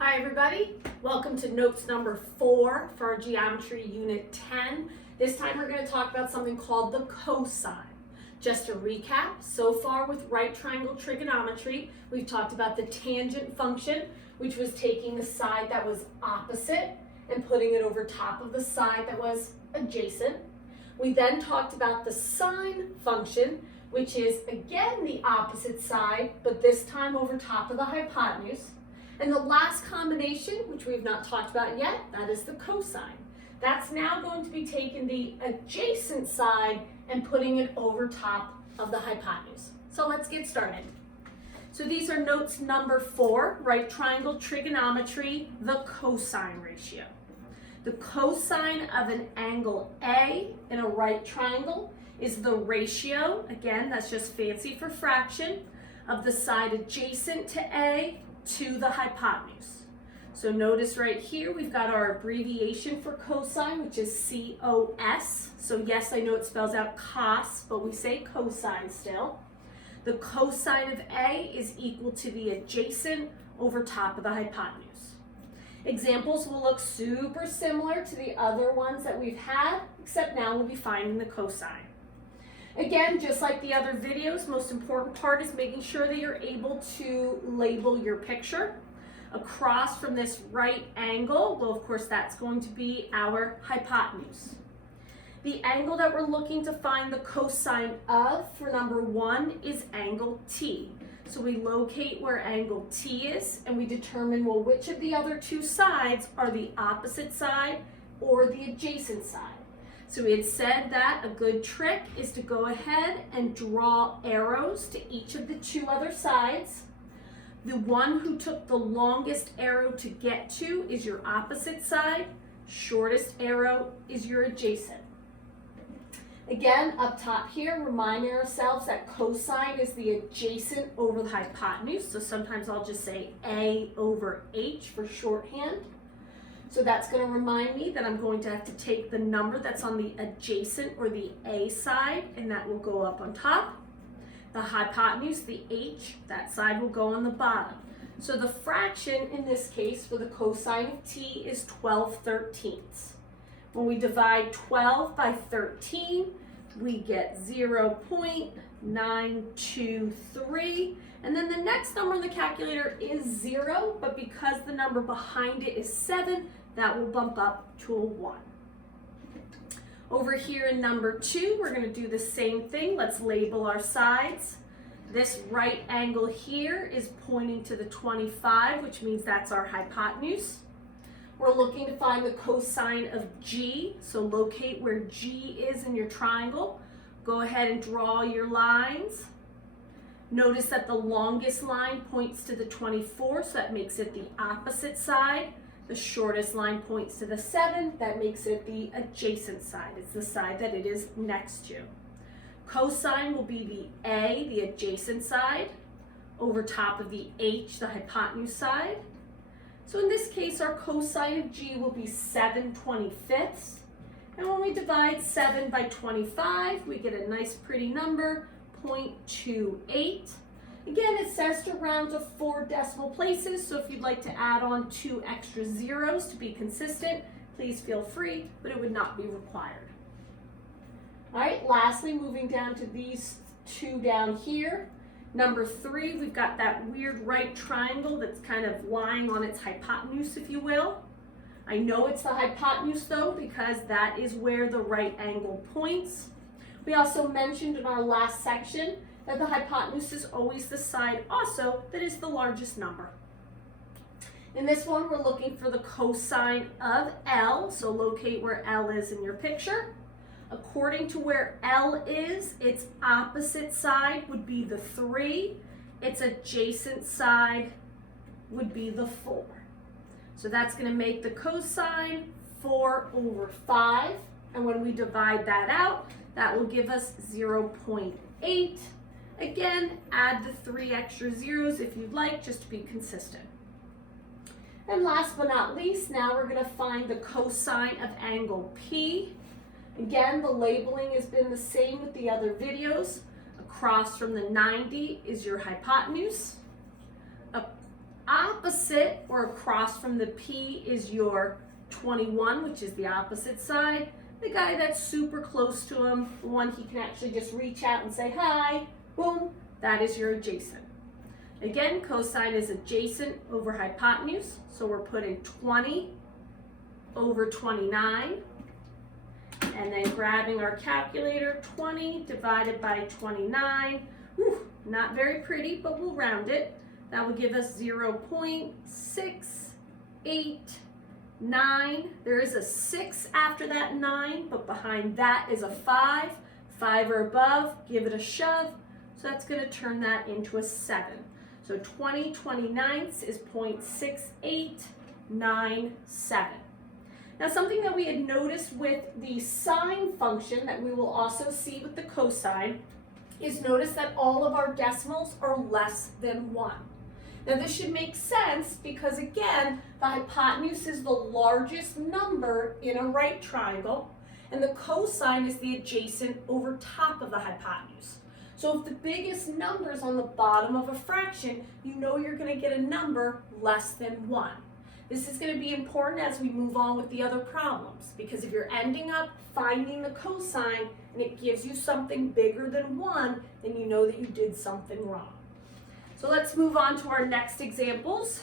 Hi everybody, welcome to notes number 4 for our geometry unit 10. This time we're going to talk about something called the cosine. Just to recap, so far with right triangle trigonometry, we've talked about the tangent function, which was taking the side that was opposite and putting it over top of the side that was adjacent. We then talked about the sine function, which is again the opposite side, but this time over top of the hypotenuse. And the last combination, which we've not talked about yet, that is the cosine. That's now going to be taking the adjacent side and putting it over top of the hypotenuse. So let's get started. So these are notes number 4, right triangle trigonometry, the cosine ratio. The cosine of an angle A in a right triangle is the ratio, again, that's just fancy for fraction, of the side adjacent to A to the hypotenuse. So notice right here we've got our abbreviation for cosine, which is COS. So yes, I know it spells out cos, but we say cosine still. The cosine of A is equal to the adjacent over top of the hypotenuse. Examples will look super similar to the other ones that we've had, except now we'll be finding the cosine. Again, just like the other videos, most important part is making sure that you're able to label your picture. Across from this right angle, well, of course, that's going to be our hypotenuse. The angle that we're looking to find the cosine of for number 1 is angle T. So we locate where angle T is, and we determine, well, which of the other two sides are the opposite side or the adjacent side. So we had said that a good trick is to go ahead and draw arrows to each of the two other sides. The one who took the longest arrow to get to is your opposite side. Shortest arrow is your adjacent. Again, up top here, reminding ourselves that cosine is the adjacent over the hypotenuse. So sometimes I'll just say A over H for shorthand. So that's going to remind me that I'm going to have to take the number that's on the adjacent or the A side, and that will go up on top. The hypotenuse, the H, that side will go on the bottom. So the fraction in this case for the cosine of T is 12/13. When we divide 12 by 13, we get 0.923. And then the next number in the calculator is 0, but because the number behind it is 7, that will bump up to a 1. Over here in number 2, we're going to do the same thing. Let's label our sides. This right angle here is pointing to the 25, which means that's our hypotenuse. We're looking to find the cosine of G, so locate where G is in your triangle. Go ahead and draw your lines. Notice that the longest line points to the 24, so that makes it the opposite side. The shortest line points to the 7, that makes it the adjacent side. It's the side that it is next to. Cosine will be the A, the adjacent side, over top of the H, the hypotenuse side. So in this case, our cosine of G will be 7/25. And when we divide 7 by 25, we get a nice pretty number, 0.28. Again, it says to round to 4 decimal places, so if you'd like to add on 2 extra zeros to be consistent, please feel free, but it would not be required. All right, lastly, moving down to these two down here. Number 3, we've got that weird right triangle that's kind of lying on its hypotenuse, if you will. I know it's the hypotenuse though, because that is where the right angle points. We also mentioned in our last section that the hypotenuse is always the side also that is the largest number. In this one, we're looking for the cosine of L, so locate where L is in your picture. According to where L is, its opposite side would be the 3, its adjacent side would be the 4. So that's going to make the cosine 4/5, and when we divide that out, that will give us 0.8. Again, add the 3 extra zeros if you'd like, just to be consistent. And last but not least, now we're going to find the cosine of angle P. Again, the labeling has been the same with the other videos. Across from the 90 is your hypotenuse. opposite or across from the P is your 21, which is the opposite side. The guy that's super close to him, the one he can actually just reach out and say hi, boom, that is your adjacent. Again, cosine is adjacent over hypotenuse, so we're putting 20 over 29, and then grabbing our calculator, 20 divided by 29. Whew, not very pretty, but we'll round it. That will give us 0.689. There is a 6 after that 9, but behind that is a 5. 5 or above, give it a shove. So that's going to turn that into a 7. So 20 29ths is 0.6897. Now something that we had noticed with the sine function that we will also see with the cosine is notice that all of our decimals are less than 1. Now this should make sense because again, the hypotenuse is the largest number in a right triangle and the cosine is the adjacent over top of the hypotenuse. So if the biggest number is on the bottom of a fraction, you know you're going to get a number less than 1. This is going to be important as we move on with the other problems because if you're ending up finding the cosine and it gives you something bigger than 1, then you know that you did something wrong. So let's move on to our next examples,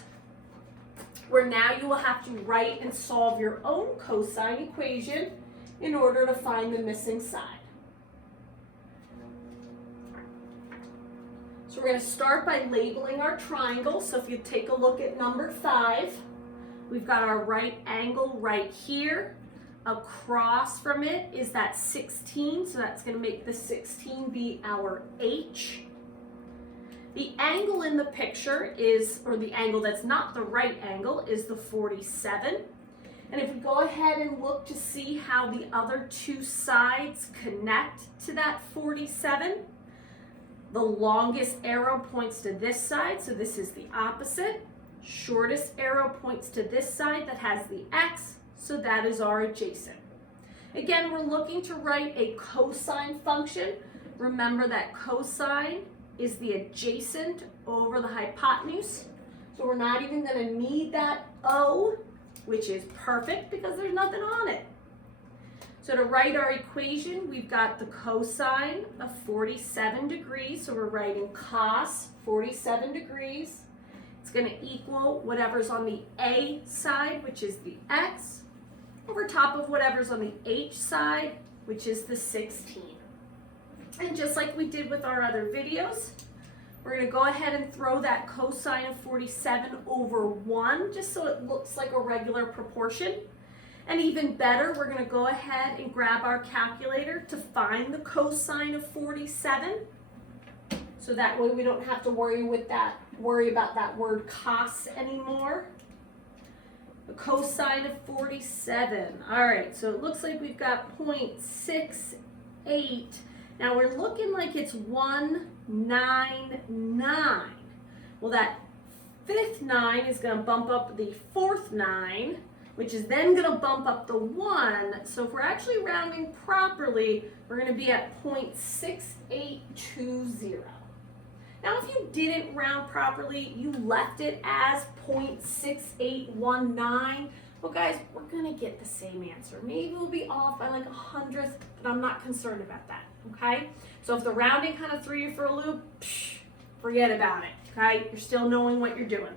where now you will have to write and solve your own cosine equation in order to find the missing side. So we're going to start by labeling our triangle. So if you take a look at number 5, we've got our right angle right here. Across from it is that 16, so that's going to make the 16 be our H. The angle in the picture is, or the angle that's not the right angle, is the 47. And if we go ahead and look to see how the other two sides connect to that 47, the longest arrow points to this side, so this is the opposite. Shortest arrow points to this side that has the X, so that is our adjacent. Again, we're looking to write a cosine function. Remember that cosine is the adjacent over the hypotenuse. So we're not even going to need that O, which is perfect because there's nothing on it. So to write our equation, we've got the cosine of 47 degrees. So we're writing cos 47 degrees. It's going to equal whatever's on the A side, which is the X, over top of whatever's on the H side, which is the 16. And just like we did with our other videos, we're going to go ahead and throw that cosine of 47 over 1, just so it looks like a regular proportion. And even better, we're going to go ahead and grab our calculator to find the cosine of 47. So that way we don't have to worry about that word cos anymore. The cosine of 47. All right, so it looks like we've got 0.68. Now we're looking like it's 199. Well, that fifth 9 is going to bump up the fourth 9, which is then going to bump up the 1. So if we're actually rounding properly, we're going to be at 0.6820. Now, if you didn't round properly, you left it as 0.6819. Well, guys, we're going to get the same answer. Maybe we'll be off by like 100th, but I'm not concerned about that, okay? So if the rounding kind of threw you for a loop, forget about it, okay? You're still knowing what you're doing.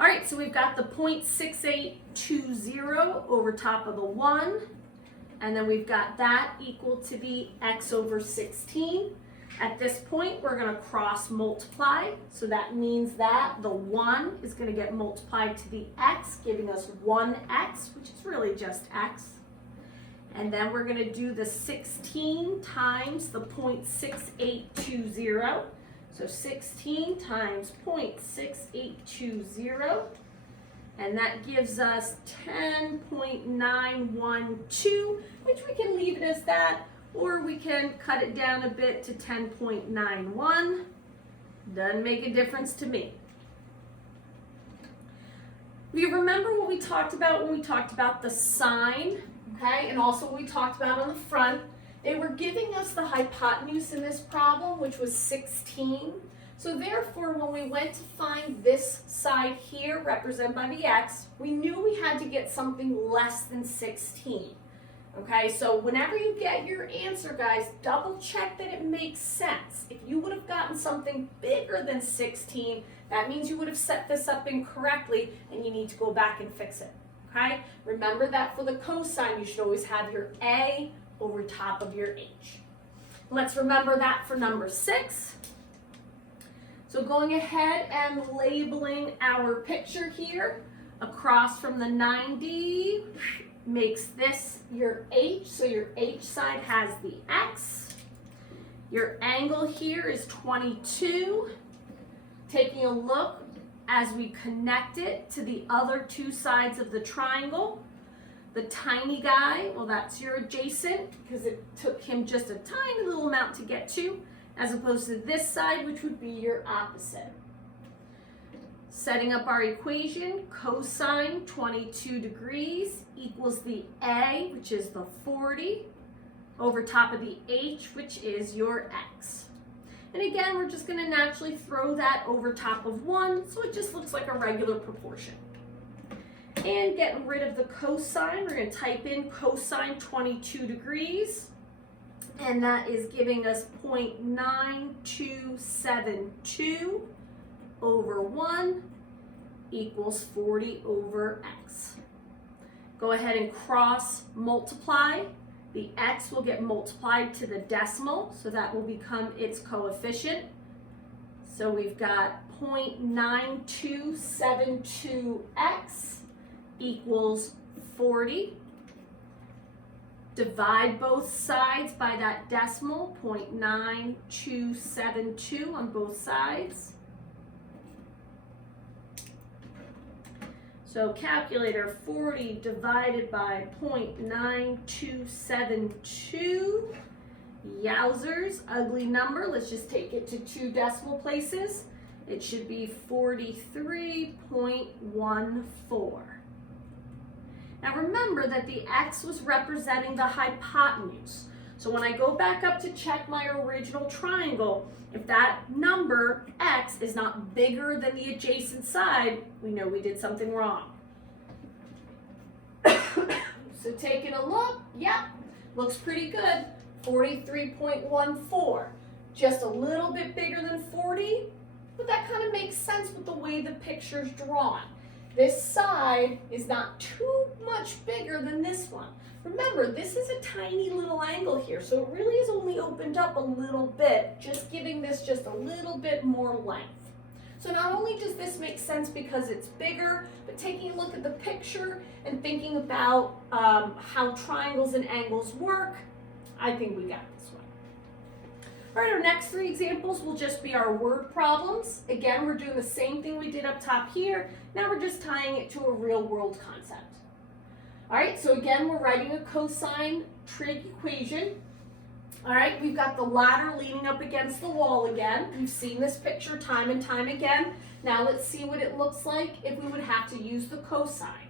All right, so we've got the 0.6820 over top of the 1, and then we've got that equal to the X over 16. At this point, we're going to cross multiply. So that means that the 1 is going to get multiplied to the X, giving us 1X, which is really just X. And then we're going to do the 16 times the 0.6820. So 16 times 0.6820. And that gives us 10.912, which we can leave it as that. Or we can cut it down a bit to 10.91. Doesn't make a difference to me. You remember what we talked about when we talked about the sine, okay? And also what we talked about on the front. They were giving us the hypotenuse in this problem, which was 16. So therefore, when we went to find this side here, represented by the x, we knew we had to get something less than 16. Okay, so whenever you get your answer, guys, double check that it makes sense. If you would have gotten something bigger than 16, that means you would have set this up incorrectly and you need to go back and fix it. Okay, remember that for the cosine, you should always have your a over top of your h. Let's remember that for number 6. So going ahead and labeling our picture here, across from the 90, makes this your h, so your h side has the x. Your angle here is 22. Taking a look as we connect it to the other two sides of the triangle, the tiny guy, well, that's your adjacent because it took him just a tiny little amount to get to, as opposed to this side, which would be your opposite. Setting up our equation, cosine 22 degrees equals the a, which is the 40, over top of the h, which is your x. And again, we're just going to naturally throw that over top of 1, so it just looks like a regular proportion. And getting rid of the cosine, we're going to type in cosine 22 degrees, and that is giving us 0.9272 over 1 equals 40 over x. Go ahead and cross multiply. The x will get multiplied to the decimal, so that will become its coefficient. So we've got 0.9272x equals 40. Divide both sides by that decimal, 0.9272 on both sides. So calculator, 40 divided by 0.9272. Yowzers, ugly number. Let's just take it to 2 decimal places. It should be 43.14. Now remember that the x was representing the hypotenuse. So when I go back up to check my original triangle, if that number, x, is not bigger than the adjacent side, we know we did something wrong. So taking a look, yep, looks pretty good, 43.14. Just a little bit bigger than 40, but that kind of makes sense with the way the picture's drawn. This side is not too much bigger than this one. Remember, this is a tiny little angle here, so it really is only opened up a little bit, just giving this just a little bit more length. So not only does this make sense because it's bigger, but taking a look at the picture and thinking about how triangles and angles work, I think we got this one. All right, our next 3 examples will just be our word problems. Again, we're doing the same thing we did up top here. Now we're just tying it to a real world concept. All right, so again, we're writing a cosine trig equation. All right, we've got the ladder leaning up against the wall again. You've seen this picture time and time again. Now let's see what it looks like if we would have to use the cosine.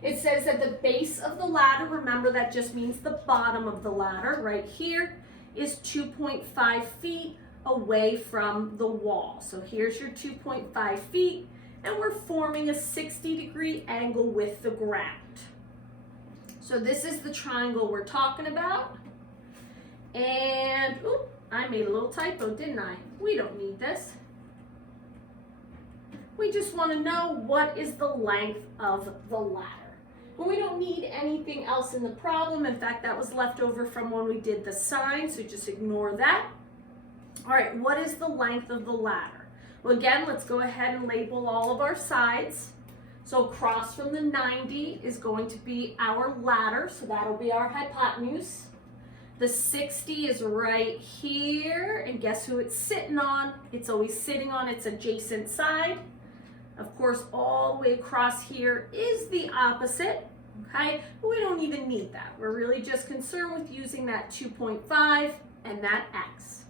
It says that the base of the ladder, remember that just means the bottom of the ladder right here, is 2.5 feet away from the wall. So here's your 2.5 feet, and we're forming a 60-degree angle with the ground. So this is the triangle we're talking about. And, oop, I made a little typo, didn't I? We don't need this. We just want to know what is the length of the ladder. And we don't need anything else in the problem. In fact, that was left over from when we did the sign, so just ignore that. All right, what is the length of the ladder? Well, again, let's go ahead and label all of our sides. So across from the 90 is going to be our ladder, so that'll be our hypotenuse. The 60 is right here, and guess who it's sitting on? It's always sitting on its adjacent side. Of course, all the way across here is the opposite, okay? But we don't even need that. We're really just concerned with using that 2.5 and that x.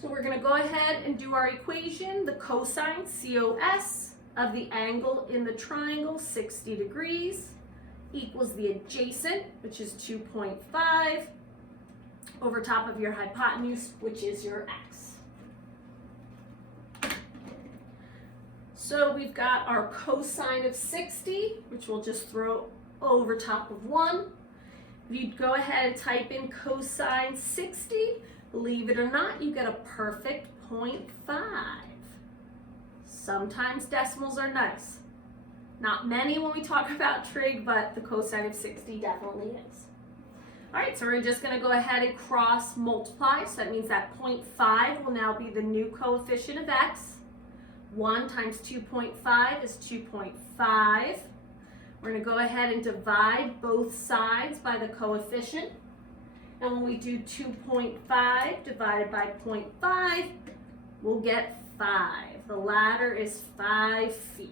So we're gonna go ahead and do our equation, the cosine, COS, of the angle in the triangle, 60 degrees, equals the adjacent, which is 2.5, over top of your hypotenuse, which is your x. So we've got our cosine of 60, which we'll just throw over top of 1. If you go ahead and type in cosine 60, believe it or not, you get a perfect 0.5. Sometimes decimals are nice. Not many when we talk about trig, but the cosine of 60 definitely is. All right, so we're just going to go ahead and cross multiply. So that means that 0.5 will now be the new coefficient of x. 1 times 2.5 is 2.5. We're going to go ahead and divide both sides by the coefficient. And when we do 2.5 divided by 0.5, we'll get 5. The ladder is 5 feet.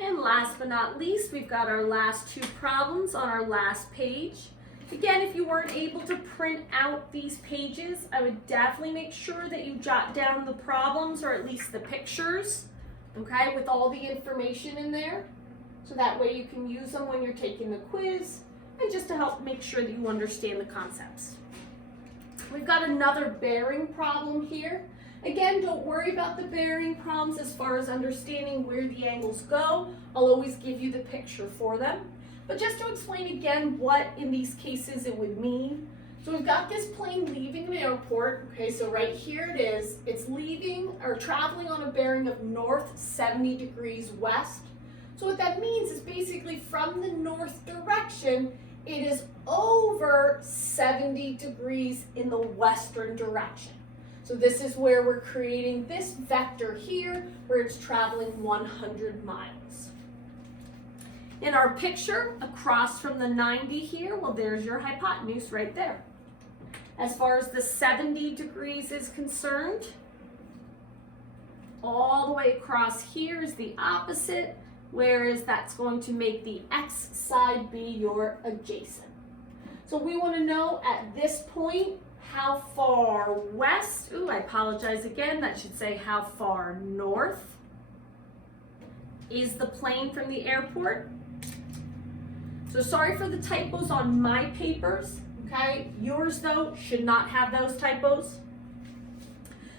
And last but not least, we've got our last 2 problems on our last page. Again, if you weren't able to print out these pages, I would definitely make sure that you jot down the problems or at least the pictures, okay, with all the information in there. So that way you can use them when you're taking the quiz and just to help make sure that you understand the concepts. We've got another bearing problem here. Again, don't worry about the bearing problems as far as understanding where the angles go. I'll always give you the picture for them. But just to explain again what in these cases it would mean. So we've got this plane leaving an airport. Okay, so right here it is. It's leaving or traveling on a bearing of north 70 degrees west. So what that means is basically from the north direction, it is over 70 degrees in the western direction. So this is where we're creating this vector here, where it's traveling 100 miles. In our picture, across from the 90 here, well, there's your hypotenuse right there. As far as the 70 degrees is concerned, all the way across here is the opposite, whereas that's going to make the x side be your adjacent. So we want to know at this point how far west, I apologize again, that should say how far north is the plane from the airport. So sorry for the typos on my papers, okay? Yours though should not have those typos.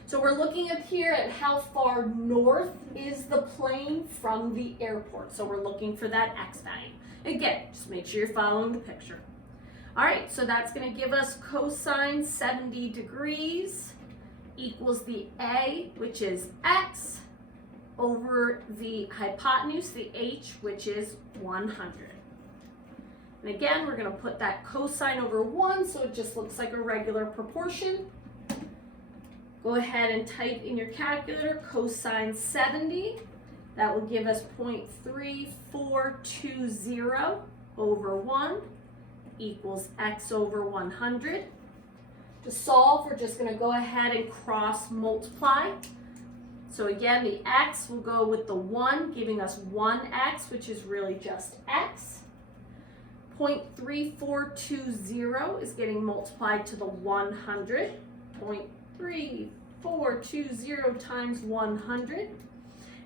So we're looking at here at how far north is the plane from the airport. So we're looking for that x value. Again, just make sure you're following the picture. All right, so that's going to give us cosine 70 degrees equals the a, which is x, over the hypotenuse, the h, which is 100. And again, we're going to put that cosine over 1, so it just looks like a regular proportion. Go ahead and type in your calculator cosine 70. That will give us 0.3420 over 1 equals x over 100. To solve, we're just going to go ahead and cross multiply. So again, the x will go with the 1, giving us 1x, which is really just x. 0.3420 is getting multiplied to the 100. 0.3420 times 100. And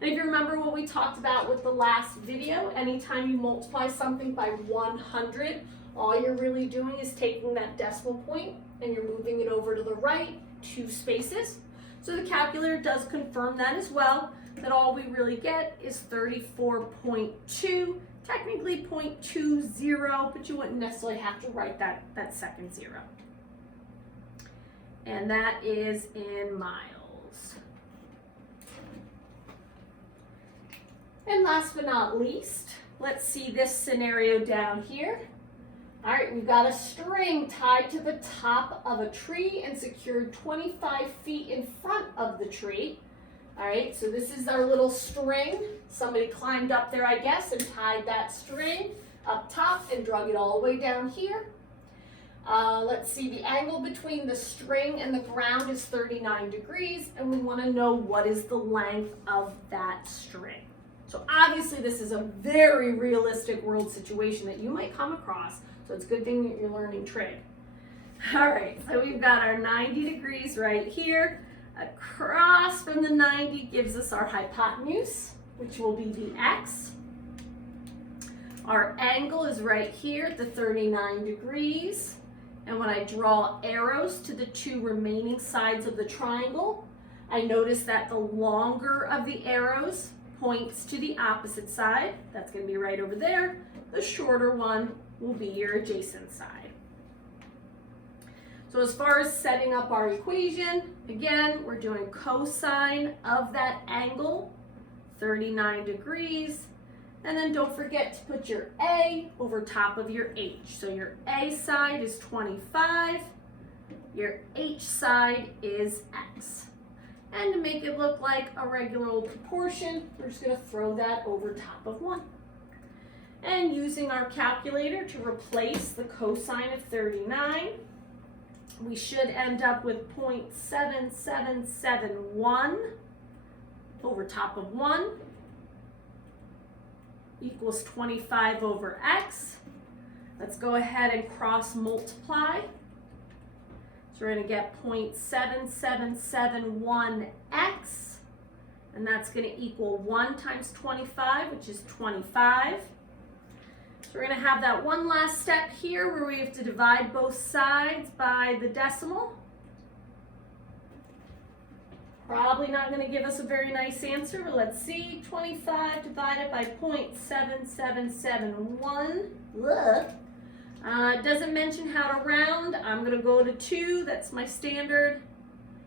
if you remember what we talked about with the last video, anytime you multiply something by 100, all you're really doing is taking that decimal point and you're moving it over to the right 2 spaces. So the calculator does confirm that as well, that all we really get is 34.2, technically 0.20, but you wouldn't necessarily have to write that second 0. And that is in miles. And last but not least, let's see this scenario down here. All right, we've got a string tied to the top of a tree and secured 25 feet in front of the tree. All right, so this is our little string. Somebody climbed up there, I guess, and tied that string up top and drug it all the way down here. Let's see, the angle between the string and the ground is 39 degrees, and we want to know what is the length of that string. So obviously this is a very realistic world situation that you might come across, so it's a good thing that you're learning trig. All right, so we've got our 90 degrees right here. Across from the 90 gives us our hypotenuse, which will be the x. Our angle is right here at the 39 degrees. And when I draw arrows to the two remaining sides of the triangle, I notice that the longer of the arrows points to the opposite side. That's going to be right over there. The shorter one will be your adjacent side. So as far as setting up our equation, again, we're doing cosine of that angle, 39 degrees. And then don't forget to put your A over top of your H. So your A side is 25, your H side is X. And to make it look like a regular old proportion, we're just going to throw that over top of 1. And using our calculator to replace the cosine of 39, we should end up with 0.7771 over top of 1 equals 25 over X. Let's go ahead and cross multiply. So we're going to get 0.7771x, and that's going to equal 1 times 25, which is 25. So we're going to have that one last step here where we have to divide both sides by the decimal. Probably not going to give us a very nice answer, but let's see. 25 divided by 0.7771. It doesn't mention how to round. I'm going to go to 2. That's my standard.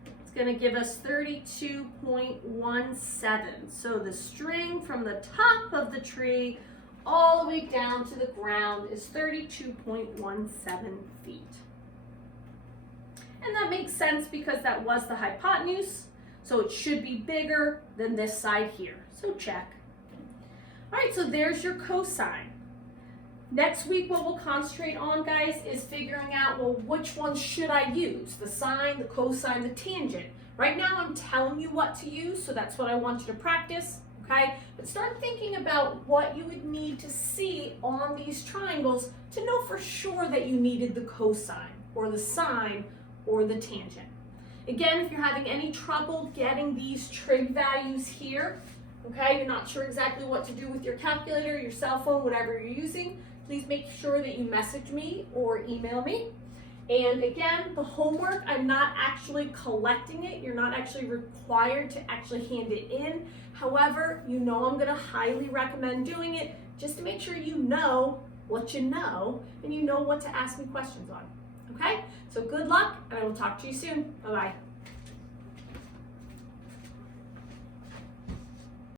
It's going to give us 32.17. So the string from the top of the tree all the way down to the ground is 32.17 feet. And that makes sense because that was the hypotenuse. So it should be bigger than this side here. So check. All right, so there's your cosine. Next week, what we'll concentrate on, guys, is figuring out, well, which one should I use? The sine, the cosine, the tangent. Right now, I'm telling you what to use, so that's what I want you to practice, okay? But start thinking about what you would need to see on these triangles to know for sure that you needed the cosine, or the sine, or the tangent. Again, if you're having any trouble getting these trig values here, okay, you're not sure exactly what to do with your calculator, your cell phone, whatever you're using, please make sure that you message me or email me. And again, the homework, I'm not actually collecting it. You're not actually required to actually hand it in. However, you know I'm going to highly recommend doing it just to make sure you know what you know and you know what to ask me questions on. Okay? So good luck, and I will talk to you soon. Bye-bye.